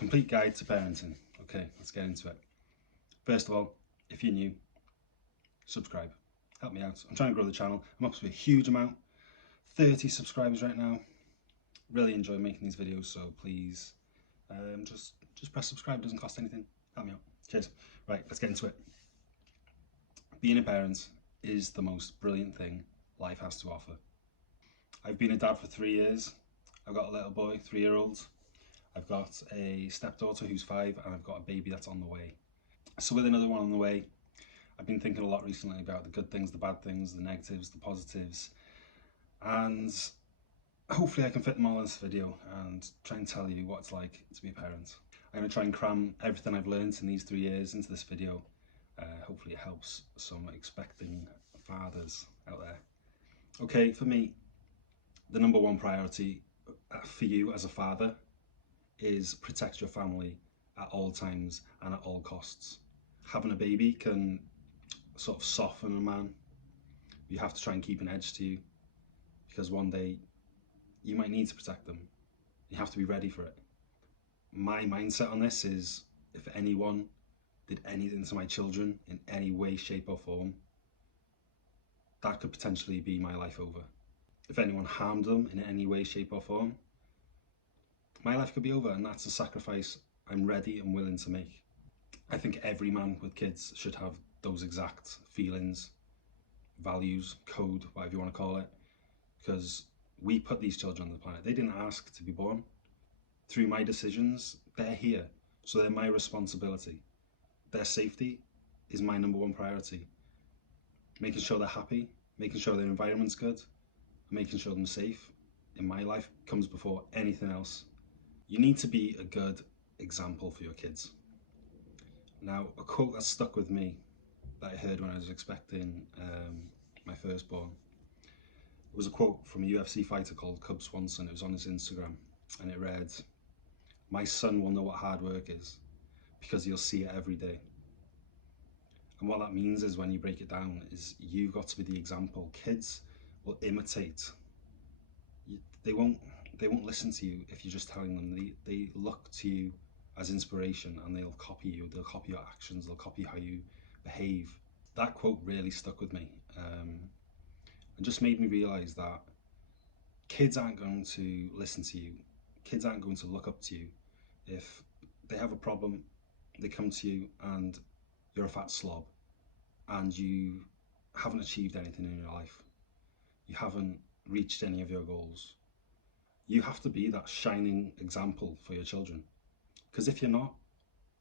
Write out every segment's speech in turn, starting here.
Complete guide to parenting. Okay, let's get into it. First of all, if you're new, subscribe. Help me out. I'm trying to grow the channel. I'm up to a huge amount. 30 subscribers right now. Really enjoy making these videos, so please just press subscribe. It doesn't cost anything. Help me out. Cheers. Right, let's get into it. Being a parent is the most brilliant thing life has to offer. I've been a dad for 3 years. I've got a little boy, 3-year-old. I've got a stepdaughter who's 5, and I've got a baby that's on the way. So with another one on the way, I've been thinking a lot recently about the good things, the bad things, the negatives, the positives, and hopefully I can fit them all in this video and try and tell you what it's like to be a parent. I'm going to try and cram everything I've learned in these 3 years into this video. Hopefully it helps some expecting fathers out there. Okay, for me, the number one priority for you as a father is protect your family at all times and at all costs. Having a baby can sort of soften a man. You have to try and keep an edge to you because one day you might need to protect them. You have to be ready for it. My mindset on this is if anyone did anything to my children in any way, shape or form, that could potentially be my life over. If anyone harmed them in any way, shape or form, my life could be over, and that's a sacrifice I'm ready and willing to make. I think every man with kids should have those exact feelings, values, code, whatever you want to call it, because we put these children on the planet. They didn't ask to be born. Through my decisions, they're here, so they're my responsibility. Their safety is my number one priority. Making sure they're happy, making sure their environment's good, making sure they're safe in my life comes before anything else. You need to be a good example for your kids. Now, a quote that stuck with me that I heard when I was expecting my firstborn was a quote from a UFC fighter called Cub Swanson. It was on his Instagram, and it read, "My son will know what hard work is because he'll see it every day." And what that means is, when you break it down, is you've got to be the example. Kids will imitate. They won't listen to you if you're just telling them. They look to you as inspiration, and they'll copy you. They'll copy your actions. They'll copy how you behave. That quote really stuck with me, and just made me realise that kids aren't going to listen to you. Kids aren't going to look up to you. If they have a problem, they come to you and you're a fat slob and you haven't achieved anything in your life. You haven't reached any of your goals. You have to be that shining example for your children. Because if you're not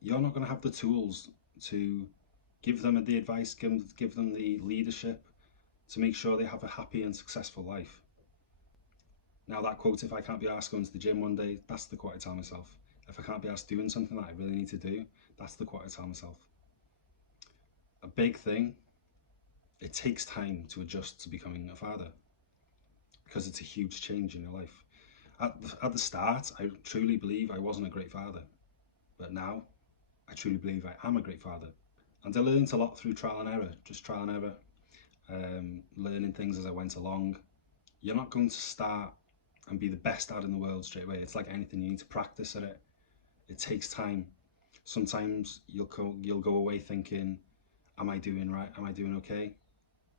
going to have the tools to give them the advice, give them the leadership to make sure they have a happy and successful life. Now that quote, if I can't be asked going to the gym one day, that's the quote I tell myself. If I can't be asked doing something that I really need to do, that's the quote I tell myself. A big thing, it takes time to adjust to becoming a father because it's a huge change in your life. At the start, I truly believe I wasn't a great father, but now I truly believe I am a great father. And I learned a lot through trial and error, just trial and error, learning things as I went along. You're not going to start and be the best dad in the world straight away. It's like anything, you need to practice at it. It takes time. Sometimes you'll go away thinking, am I doing right? Am I doing okay?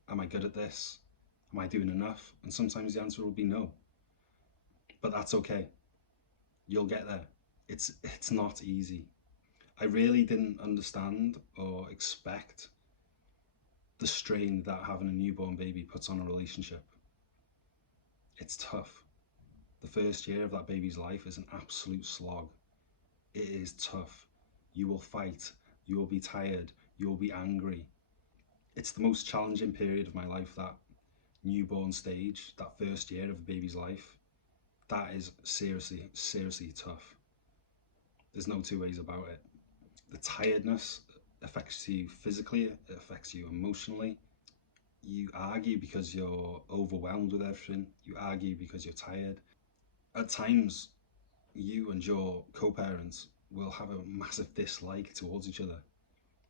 Am I good at this? Am I doing enough? And sometimes the answer will be no. But that's okay. You'll get there. It's not easy. I really didn't understand or expect the strain that having a newborn baby puts on a relationship. It's tough. The first year of that baby's life is an absolute slog. It is tough. You will fight, you will be tired, you will be angry. It's the most challenging period of my life, that newborn stage, that first year of a baby's life. That is seriously, seriously tough. There's no two ways about it. The tiredness affects you physically, it affects you emotionally. You argue because you're overwhelmed with everything. You argue because you're tired. At times, you and your co-parents will have a massive dislike towards each other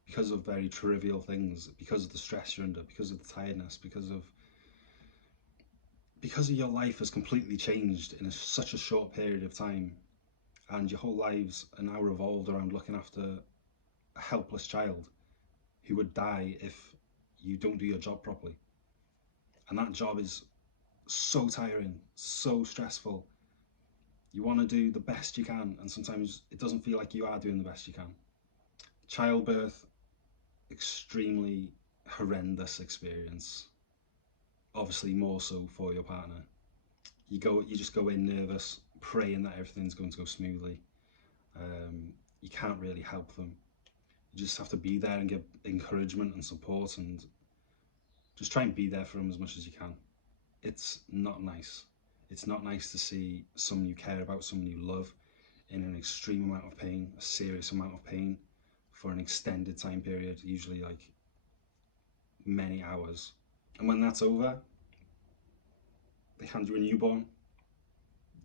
because of very trivial things, because of the stress you're under, because of the tiredness, because of your life has completely changed in such a short period of time, and your whole lives are now revolved around looking after a helpless child who would die if you don't do your job properly. And that job is so tiring, so stressful. You want to do the best you can, and sometimes it doesn't feel like you are doing the best you can. Childbirth, extremely horrendous experience. Obviously more so for your partner. You just go in nervous, praying that everything's going to go smoothly. You can't really help them. You just have to be there and give encouragement and support, and just try and be there for them as much as you can. It's not nice. It's not nice to see someone you care about, someone you love, in an extreme amount of pain, a serious amount of pain, for an extended time period, usually like many hours. And when that's over, they hand you a newborn,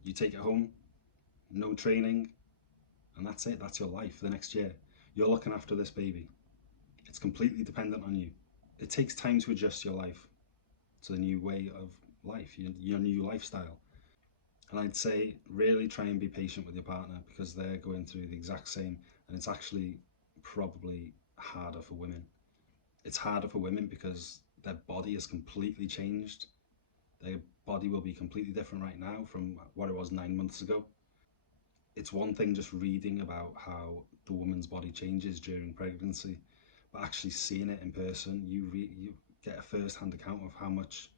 you take it home, no training, and that's it. That's your life for the next year. You're looking after this baby. It's completely dependent on you. It takes time to adjust your life to the new way of life, your new lifestyle. And I'd say really try and be patient with your partner, because they're going through the exact same, and it's actually probably harder for women. It's harder for women because their body has completely changed. Their body will be completely different right now from what it was 9 months ago. It's one thing just reading about how the woman's body changes during pregnancy, but actually seeing it in person, you get a first-hand account of how much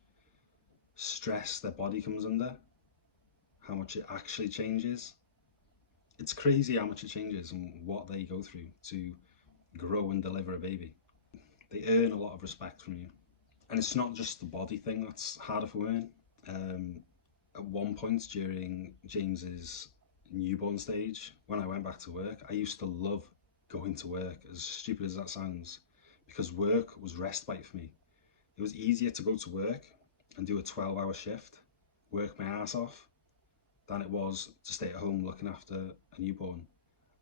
stress their body comes under, how much it actually changes. It's crazy how much it changes and what they go through to grow and deliver a baby. They earn a lot of respect from you. And it's not just the body thing that's harder for women. At one point during James's newborn stage, when I went back to work, I used to love going to work, as stupid as that sounds, because work was respite for me. It was easier to go to work and do a 12-hour shift, work my ass off, than it was to stay at home looking after a newborn.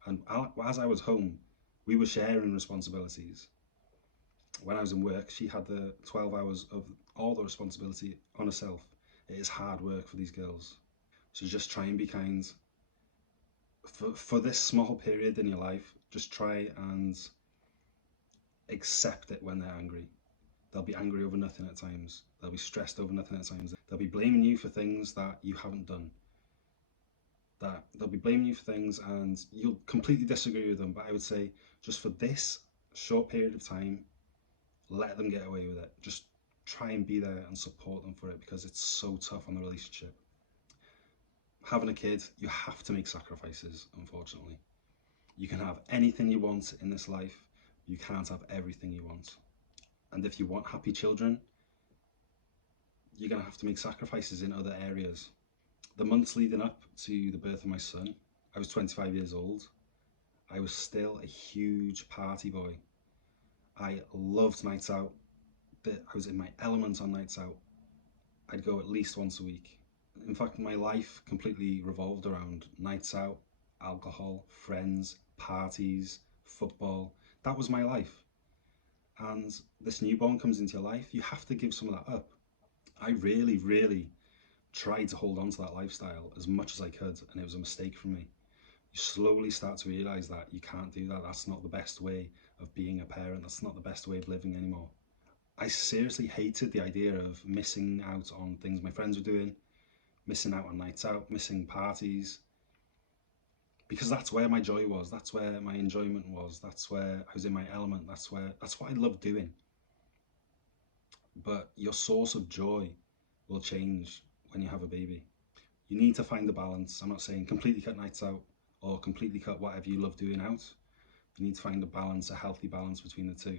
And as I was home, we were sharing responsibilities. When I was in work, she had the 12 hours of all the responsibility on herself. It is hard work for these girls. So just try and be kind. For this small period in your life, just try and accept it when they're angry. They'll be angry over nothing at times. They'll be stressed over nothing at times. They'll be blaming you for things that you haven't done. They'll be blaming you for things and you'll completely disagree with them. But I would say just for this short period of time, let them get away with it. Just try and be there and support them for it, because it's so tough on the relationship. Having a kid, you have to make sacrifices, unfortunately. You can have anything you want in this life, you can't have everything you want. And if you want happy children, you're going to have to make sacrifices in other areas. The months leading up to the birth of my son, I was 25 years old. I was still a huge party boy. I loved nights out. I was in my element on nights out. I'd go at least once a week. In fact, my life completely revolved around nights out, alcohol, friends, parties, football. That was my life. And this newborn comes into your life, you have to give some of that up. I really tried to hold on to that lifestyle as much as I could, and it was a mistake for me. You slowly start to realise that you can't do that. That's not the best way of being a parent. That's not the best way of living anymore. I seriously hated the idea of missing out on things my friends were doing, missing out on nights out, missing parties, because that's where my joy was, that's where my enjoyment was, that's where I was in my element, that's what I loved doing. But your source of joy will change when you have a baby. You need to find the balance. I'm not saying completely cut nights out or completely cut whatever you love doing out. You need to find a balance, a healthy balance between the two.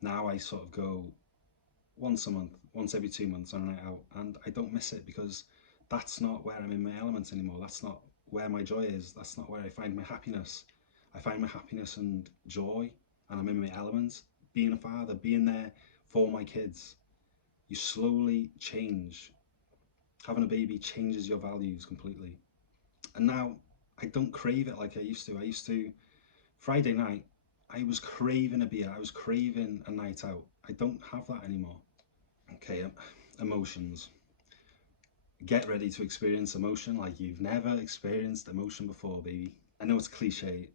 Now I sort of go once a month, once every 2 months on a night out, and I don't miss it, because that's not where I'm in my element anymore. That's not where my joy is. That's not where I find my happiness. I find my happiness and joy, and I'm in my element, being a father, being there for my kids. You slowly change. Having a baby changes your values completely. And now I don't crave it like I used to. Friday night, I was craving a beer. I was craving a night out. I don't have that anymore. Okay, emotions. Get ready to experience emotion like you've never experienced emotion before, baby. I know it's cliche,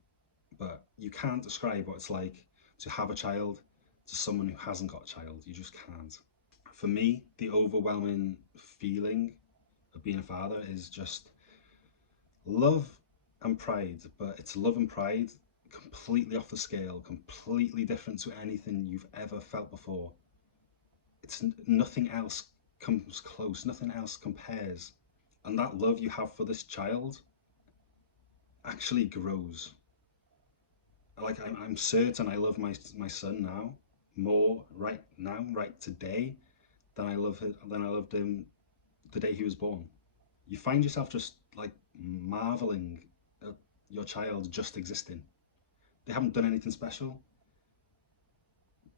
but you can't describe what it's like to have a child to someone who hasn't got a child. You just can't. For me, the overwhelming feeling of being a father is just love and pride, but it's love and pride completely off the scale, completely different to anything you've ever felt before. It's nothing else comes close, nothing else compares. And that love you have for this child actually grows. Like I'm certain I love my son now more right now, right today, than I loved him the day he was born. You find yourself just like marveling at your child just existing. They haven't done anything special,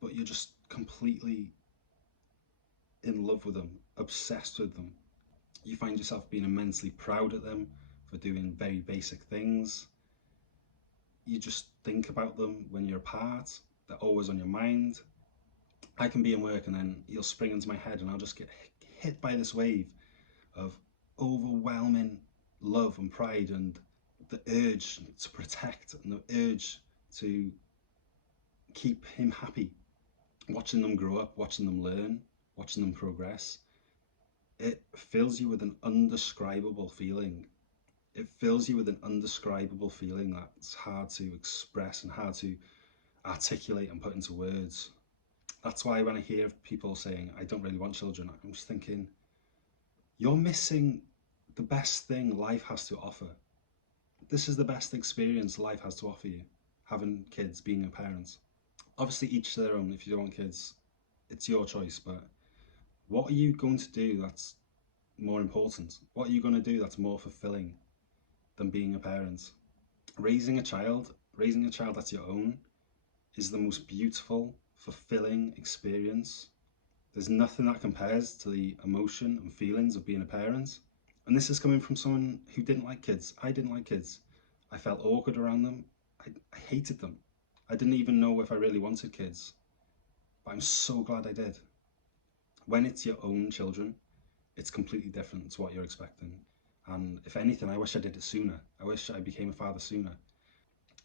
but you're just completely in love with them, obsessed with them. You find yourself being immensely proud of them for doing very basic things. You just think about them when you're apart. They're always on your mind. I can be in work and then he'll spring into my head and I'll just get hit by this wave of overwhelming love and pride and the urge to protect and the urge to keep him happy. Watching them grow up, watching them learn, watching them progress, it fills you with an undescribable feeling. It fills you with an undescribable feeling that's hard to express and hard to articulate and put into words. That's why when I hear people saying, I don't really want children, I'm just thinking, you're missing the best thing life has to offer. This is the best experience life has to offer you, having kids, being a parent. Obviously, each to their own. If you don't want kids, it's your choice. But what are you going to do that's more important? What are you going to do that's more fulfilling than being a parent? Raising a child that's your own, is the most beautiful, fulfilling experience. There's nothing that compares to the emotion and feelings of being a parent. And this is coming from someone who didn't like kids. I didn't like kids. I felt awkward around them. I hated them. I didn't even know if I really wanted kids. But I'm so glad I did. When it's your own children, it's completely different to what you're expecting. And if anything, I wish I did it sooner. I wish I became a father sooner.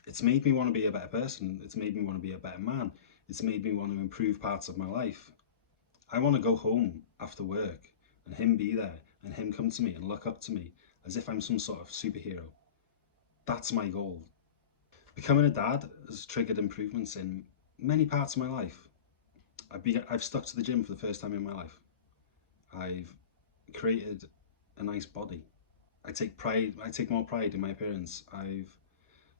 It's made me want to be a better person. It's made me want to be a better man. It's made me want to improve parts of my life. I want to go home after work and him be there and him come to me and look up to me as if I'm some sort of superhero. That's my goal. Becoming a dad has triggered improvements in many parts of my life. I've stuck to the gym for the first time in my life. I've created a nice body. I take more pride in my appearance. I've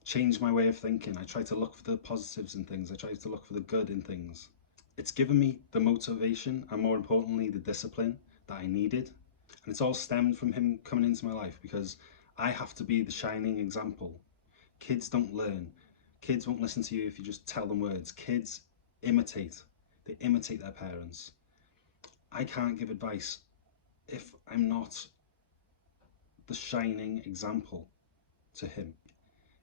changed my way of thinking. I try to look for the positives in things. I try to look for the good in things. It's given me the motivation and, more importantly, the discipline that I needed. And it's all stemmed from him coming into my life, because I have to be the shining example. Kids don't learn. Kids won't listen to you if you just tell them words. Kids imitate. They imitate their parents. I can't give advice if I'm not the shining example to him.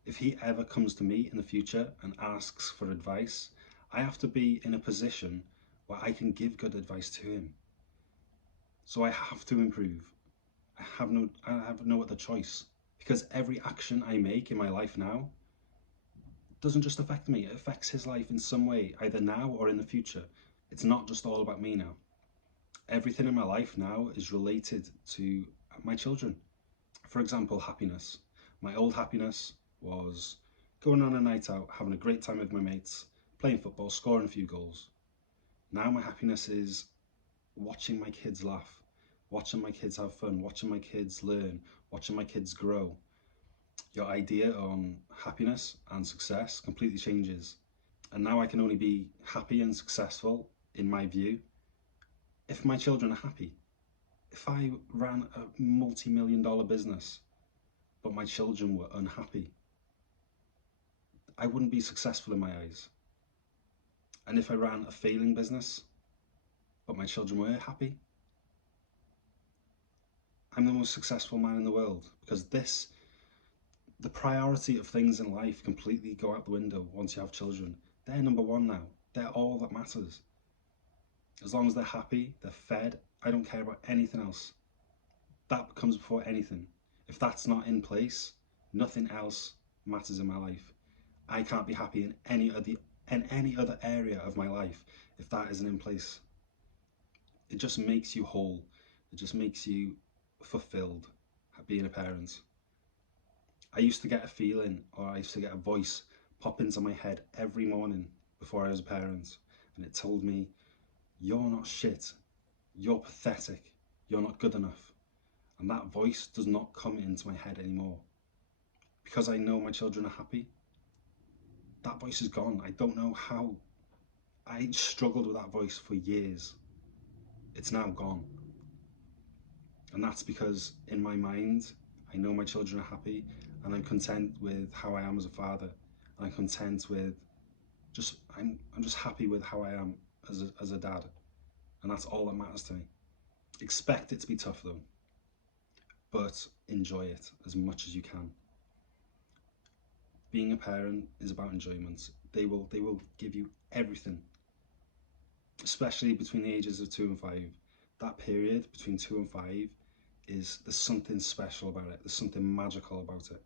If he ever comes to me in the future and asks for advice, I have to be in a position where I can give good advice to him. So I have to improve. I have no other choice, because every action I make in my life now doesn't just affect me, it affects his life in some way, either now or in the future. It's not just all about me now. Everything in my life now is related to my children. For example, happiness. My old happiness was going on a night out, having a great time with my mates, playing football, scoring a few goals. Now my happiness is watching my kids laugh, watching my kids have fun, watching my kids learn, watching my kids grow. Your idea on happiness and success completely changes. And now I can only be happy and successful, in my view, if my children are happy. If I ran a multi-million-dollar business, but my children were unhappy, I wouldn't be successful in my eyes. And if I ran a failing business, but my children were happy, I'm the most successful man in the world. Because the priority of things in life completely go out the window once you have children. They're number one now. They're all that matters. As long as they're happy, they're fed, I don't care about anything else. That comes before anything. If that's not in place, nothing else matters in my life. I can't be happy in any other area of my life if that isn't in place. It just makes you whole. It just makes you fulfilled, being a parent. I used to get a feeling, or I used to get a voice pop into my head every morning before I was a parent, and it told me, you're not shit, you're pathetic, you're not good enough. And that voice does not come into my head anymore. Because I know my children are happy, that voice is gone. I don't know how. I struggled with that voice for years. It's now gone. And that's because in my mind, I know my children are happy, and I'm content with how I am as a father. And I'm content with I'm just happy with how I am as a dad. And that's all that matters to me. Expect it to be tough though, but enjoy it as much as you can. Being a parent is about enjoyment. They will give you everything, especially between the ages of 2 and 5. That period between 2 and 5 there's something special about it. There's something magical about it.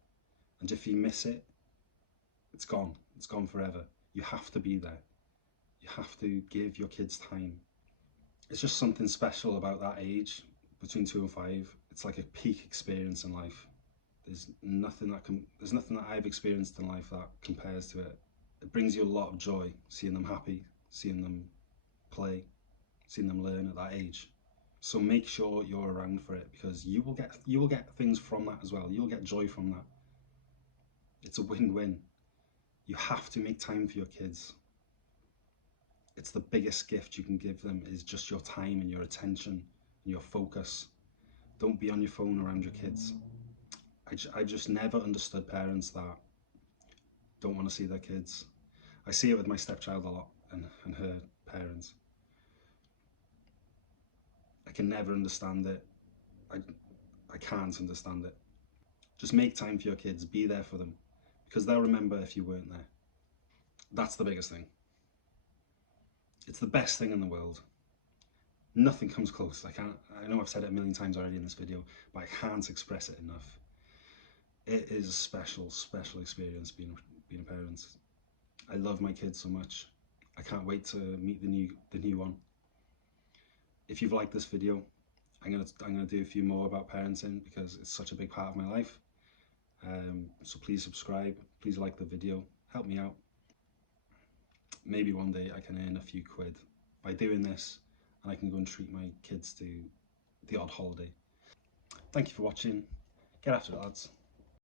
And if you miss it, it's gone. It's gone forever. You have to be there. You have to give your kids time. It's just something special about that age between 2 and 5. It's like a peak experience in life. There's nothing that I've experienced in life that compares to it. It brings you a lot of joy, seeing them happy, seeing them play, seeing them learn at that age. So make sure you're around for it, because you will get things from that as well. You'll get joy from that. It's a win-win. You have to make time for your kids. It's the biggest gift you can give them, is just your time and your attention and your focus. Don't be on your phone around your kids. I just never understood parents that don't want to see their kids. I see it with my stepchild a lot, and her parents. I can never understand it. I can't understand it. Just make time for your kids, be there for them, because they'll remember if you weren't there. That's the biggest thing. It's the best thing in the world. Nothing comes close. I know I've said it a million times already in this video, but I can't express it enough. It is a special, special experience being a parent. I love my kids so much. I can't wait to meet the new one. If you've liked this video, I'm gonna do a few more about parenting, because it's such a big part of my life. So please subscribe, please like the video, help me out. Maybe one day I can earn a few quid by doing this, and I can go and treat my kids to the odd holiday. Thank you for watching. Get after it, lads.